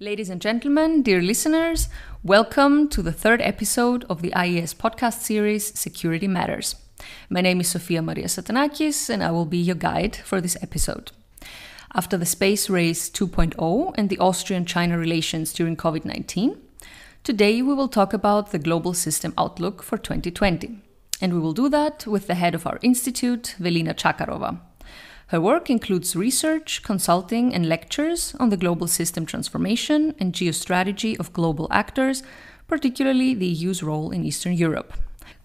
Ladies and gentlemen, dear listeners, welcome to the third episode of the AIES podcast series, Security Matters. My name is Sofia Maria Satanakis, and I will be your guide for this episode. After the space race 2.0 and the Austrian-China relations during COVID-19, today we will talk about the global system outlook for 2020. And we will do that with the head of our institute, Velina Tchacharova. Her work includes research, consulting, and lectures on the global system transformation and geostrategy of global actors, particularly the EU's role in Eastern Europe.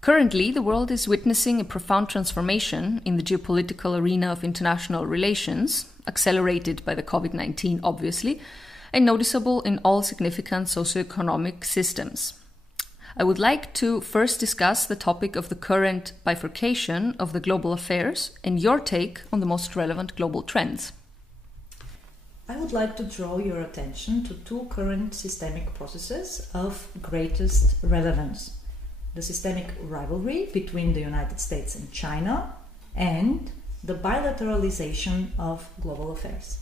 Currently, the world is witnessing a profound transformation in the geopolitical arena of international relations, accelerated by the COVID-19, obviously, and noticeable in all significant socioeconomic systems. I would like to first discuss the topic of the current bifurcation of the global affairs and your take on the most relevant global trends. I would like to draw your attention to two current systemic processes of greatest relevance: the systemic rivalry between the United States and China and the bilateralization of global affairs.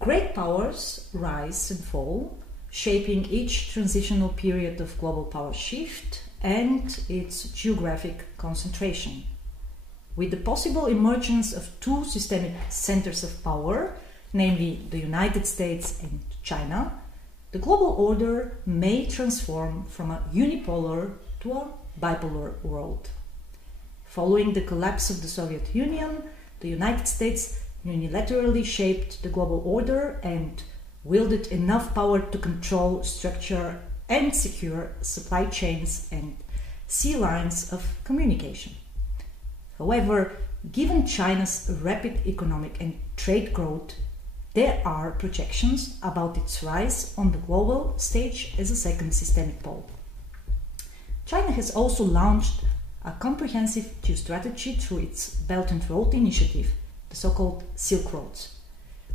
Great powers rise and fall, shaping each transitional period of global power shift and its geographic concentration. With the possible emergence of two systemic centers of power, namely the United States and China, the global order may transform from a unipolar to a bipolar world. Following the collapse of the Soviet Union, the United States unilaterally shaped the global order and wielded enough power to control, structure, and secure supply chains and sea lines of communication. However, given China's rapid economic and trade growth, there are projections about its rise on the global stage as a second systemic pole. China has also launched a comprehensive geostrategy through its Belt and Road Initiative, the so-called Silk Roads,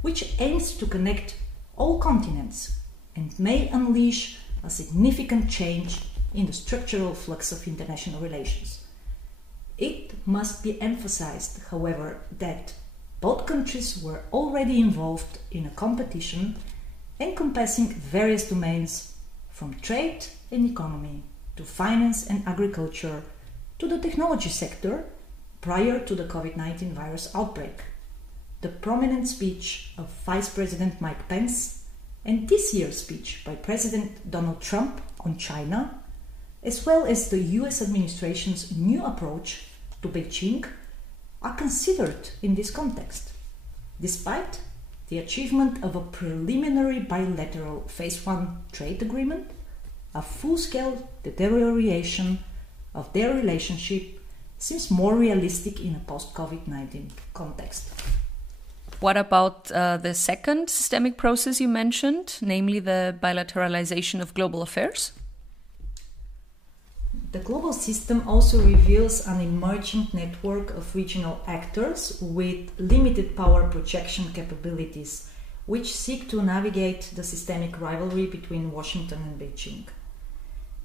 which aims to connect all continents and may unleash a significant change in the structural flux of international relations. It must be emphasized, however, that both countries were already involved in a competition encompassing various domains, from trade and economy to finance and agriculture to the technology sector prior to the COVID-19 virus outbreak. The prominent speech of Vice President Mike Pence and this year's speech by President Donald Trump on China, as well as the US administration's new approach to Beijing, are considered in this context. Despite the achievement of a preliminary bilateral Phase 1 trade agreement, a full-scale deterioration of their relationship seems more realistic in a post-COVID-19 context. What about the second systemic process you mentioned, namely the bilateralization of global affairs? The global system also reveals an emerging network of regional actors with limited power projection capabilities, which seek to navigate the systemic rivalry between Washington and Beijing.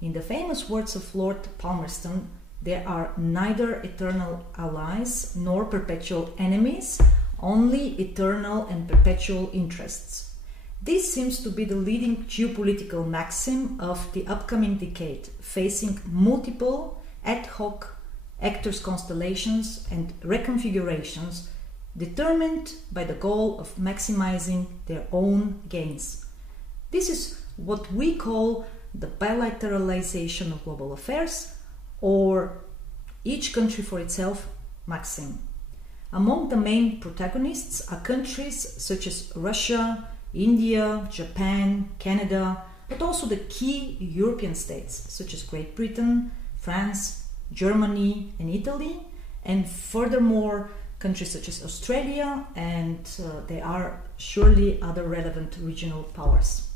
In the famous words of Lord Palmerston, there are neither eternal allies nor perpetual enemies, only eternal and perpetual interests. This seems to be the leading geopolitical maxim of the upcoming decade, facing multiple ad hoc actors' constellations and reconfigurations determined by the goal of maximizing their own gains. This is what we call the bilateralization of global affairs, or each country for itself maxim. Among the main protagonists are countries such as Russia, India, Japan, Canada, but also the key European states such as Great Britain, France, Germany, and Italy, and furthermore countries such as Australia, and there are surely other relevant regional powers.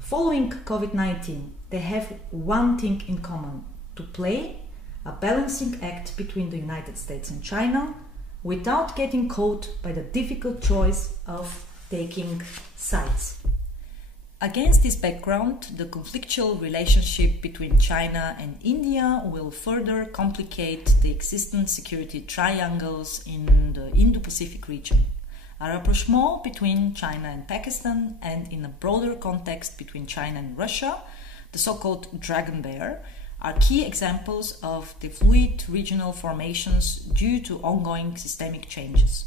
Following COVID-19, they have one thing in common: to play a balancing act between the United States and China, without getting caught by the difficult choice of taking sides. Against this background, the conflictual relationship between China and India will further complicate the existing security triangles in the Indo-Pacific region. a rapprochement between China and Pakistan, and in a broader context between China and Russia, the so-called Dragon Bear, are key examples of the fluid regional formations due to ongoing systemic changes.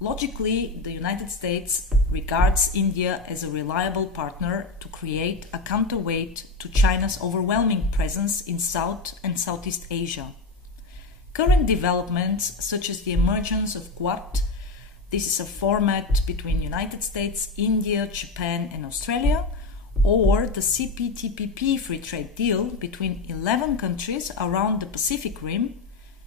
Logically, the United States regards India as a reliable partner to create a counterweight to China's overwhelming presence in South and Southeast Asia. Current developments, such as the emergence of Quad, this is a format between United States, India, Japan and Australia, or the CPTPP free trade deal between 11 countries around the Pacific Rim,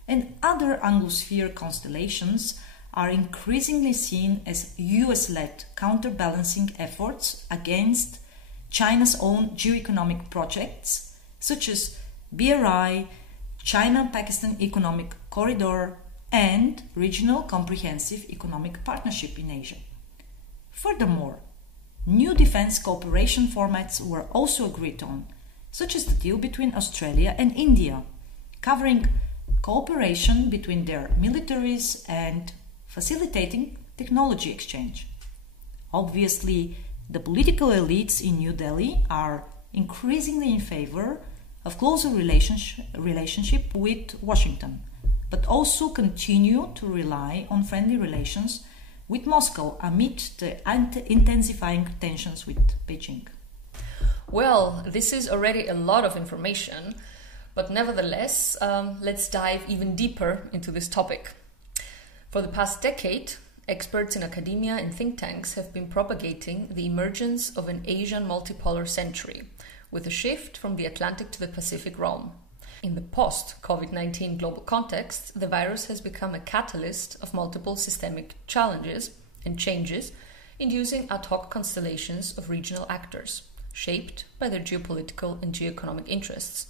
and other Anglosphere constellations are increasingly seen as US-led counterbalancing efforts against China's own geoeconomic projects, such as BRI, China-Pakistan Economic Corridor, and Regional Comprehensive Economic Partnership in Asia. Furthermore, new defense cooperation formats were also agreed on, such as the deal between Australia and India, covering cooperation between their militaries and facilitating technology exchange. Obviously, the political elites in New Delhi are increasingly in favor of closer relationship with Washington, but also continue to rely on friendly relations with Moscow amid the intensifying tensions with Beijing. Well, this is already a lot of information, but nevertheless, let's dive even deeper into this topic. For the past decade, experts in academia and think tanks have been propagating the emergence of an Asian multipolar century, with a shift from the Atlantic to the Pacific realm. In the post-COVID-19 global context, the virus has become a catalyst of multiple systemic challenges and changes, inducing ad hoc constellations of regional actors, shaped by their geopolitical and geoeconomic interests,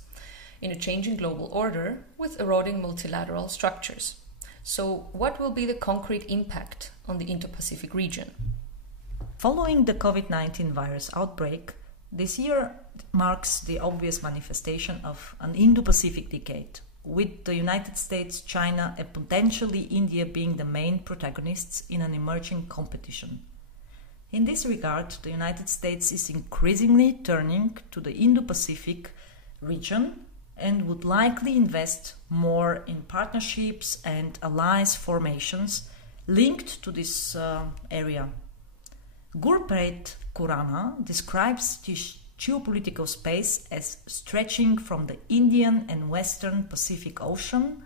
in a changing global order with eroding multilateral structures. So, what will be the concrete impact on the Indo-Pacific region? Following the COVID-19 virus outbreak, this year marks the obvious manifestation of an Indo-Pacific decade, with the United States, China, and potentially India being the main protagonists in an emerging competition. In this regard, the United States is increasingly turning to the Indo-Pacific region and would likely invest more in partnerships and alliance formations linked to this area. Gurpreet Khurana describes this geopolitical space as stretching from the Indian and Western Pacific Ocean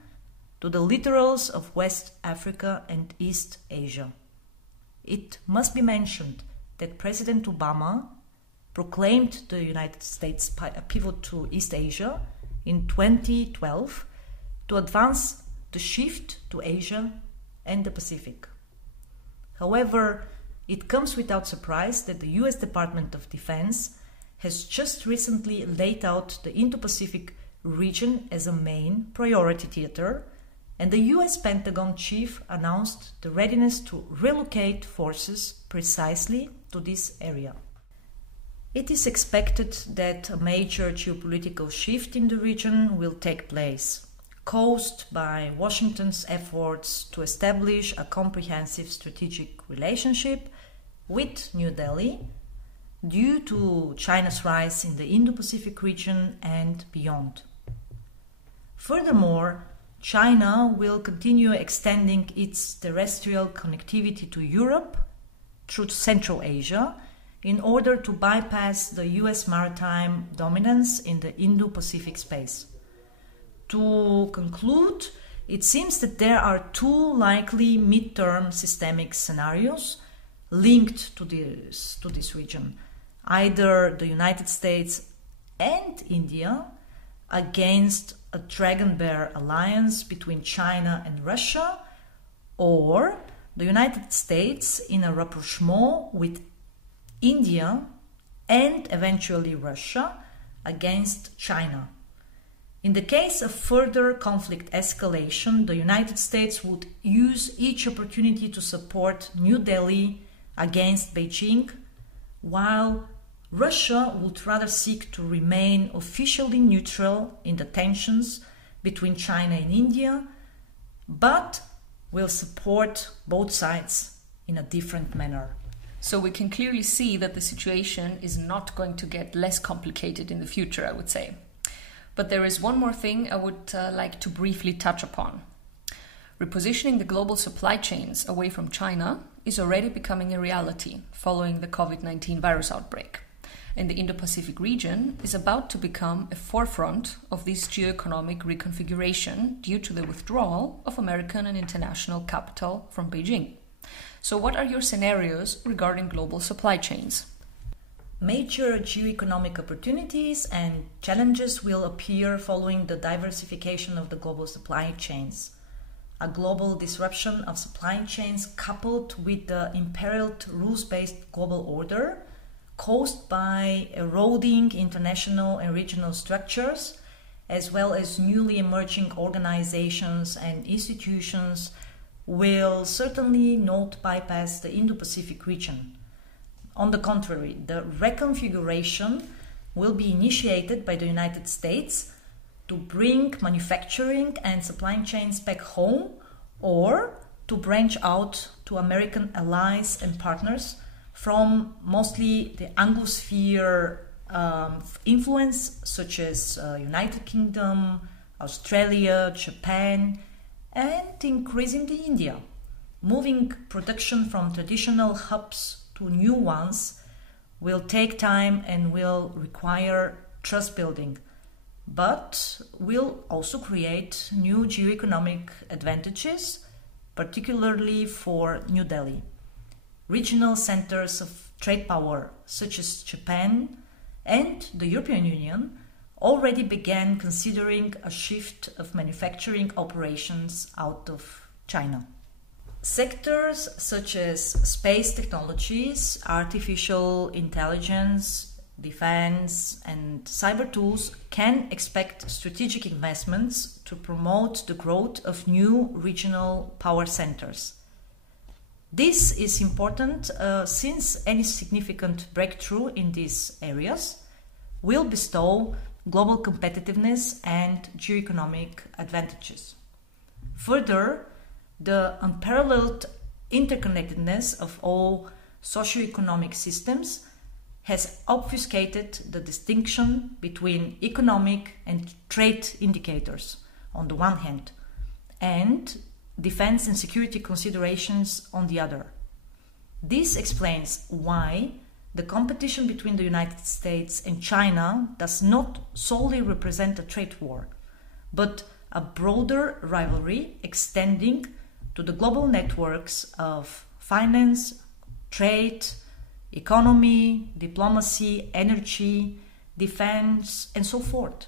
to the littorals of West Africa and East Asia. It must be mentioned that President Obama proclaimed the United States a pivot to East Asia in 2012 to advance the shift to Asia and the Pacific. However, it comes without surprise that the US Department of Defense has just recently laid out the Indo-Pacific region as a main priority theater, and the US Pentagon chief announced the readiness to relocate forces precisely to this area. It is expected that a major geopolitical shift in the region will take place, caused by Washington's efforts to establish a comprehensive strategic relationship with New Delhi due to China's rise in the Indo-Pacific region and beyond. Furthermore, China will continue extending its terrestrial connectivity to Europe through Central Asia in order to bypass the US maritime dominance in the Indo-Pacific space. To conclude, it seems that there are two likely mid-term systemic scenarios linked to this region. Either the United States and India against a Dragon Bear alliance between China and Russia, or the United States in a rapprochement with India and eventually Russia against China. In the case of further conflict escalation, the United States would use each opportunity to support New Delhi against Beijing, while Russia would rather seek to remain officially neutral in the tensions between China and India, but will support both sides in a different manner. So we can clearly see that the situation is not going to get less complicated in the future, I would say. But there is one more thing I would like to briefly touch upon. Repositioning the global supply chains away from China is already becoming a reality following the COVID-19 virus outbreak. And the Indo-Pacific region is about to become a forefront of this geoeconomic reconfiguration due to the withdrawal of American and international capital from Beijing. So what are your scenarios regarding global supply chains? Major geoeconomic opportunities and challenges will appear following the diversification of the global supply chains. A global disruption of supply chains coupled with the imperiled rules-based global order caused by eroding international and regional structures, as well as newly emerging organizations and institutions, will certainly not bypass the Indo-Pacific region. On the contrary, the reconfiguration will be initiated by the United States to bring manufacturing and supply chains back home, or to branch out to American allies and partners from mostly the Anglosphere influence, such as United Kingdom, Australia, Japan, and increasingly India. Moving production from traditional hubs to new ones will take time and will require trust building, but will also create new geoeconomic advantages, particularly for New Delhi. Regional centers of trade power, such as Japan and the European Union, already began considering a shift of manufacturing operations out of China. Sectors such as space technologies, artificial intelligence, defense, and cyber tools can expect strategic investments to promote the growth of new regional power centers. This is important since any significant breakthrough in these areas will bestow global competitiveness and geoeconomic advantages. Further, the unparalleled interconnectedness of all socioeconomic systems has obfuscated the distinction between economic and trade indicators on the one hand, and defense and security considerations on the other. This explains why the competition between the United States and China does not solely represent a trade war, but a broader rivalry extending to the global networks of finance, trade, economy, diplomacy, energy, defense, and so forth.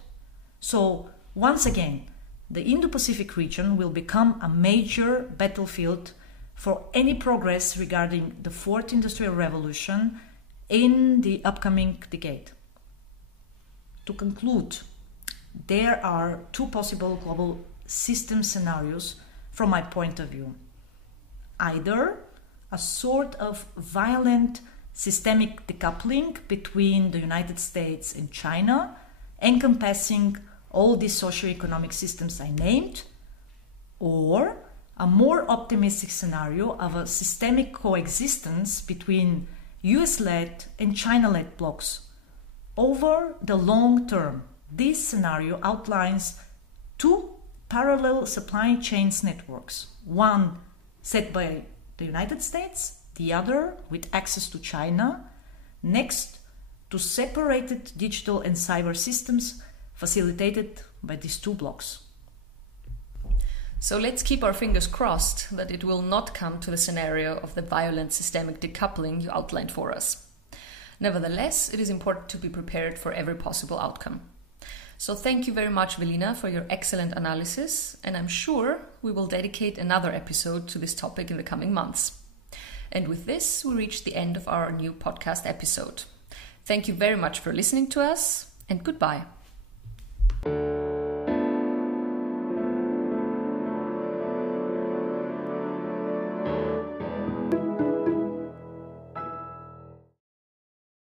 So, once again, the Indo-Pacific region will become a major battlefield for any progress regarding the Fourth Industrial Revolution in the upcoming decade. To conclude, there are two possible global system scenarios from my point of view. Either a sort of violent systemic decoupling between the United States and China, encompassing all these socioeconomic systems I named, or a more optimistic scenario of a systemic coexistence between US-led and China-led blocs. Over the long term, this scenario outlines two parallel supply chains networks, one set by the United States, the other with access to China, next to separated digital and cyber systems facilitated by these two blocs. So let's keep our fingers crossed that it will not come to the scenario of the violent systemic decoupling you outlined for us. Nevertheless, it is important to be prepared for every possible outcome. So thank you very much, Velina, for your excellent analysis, and I'm sure we will dedicate another episode to this topic in the coming months. And with this, we reach the end of our new podcast episode. Thank you very much for listening to us, and goodbye.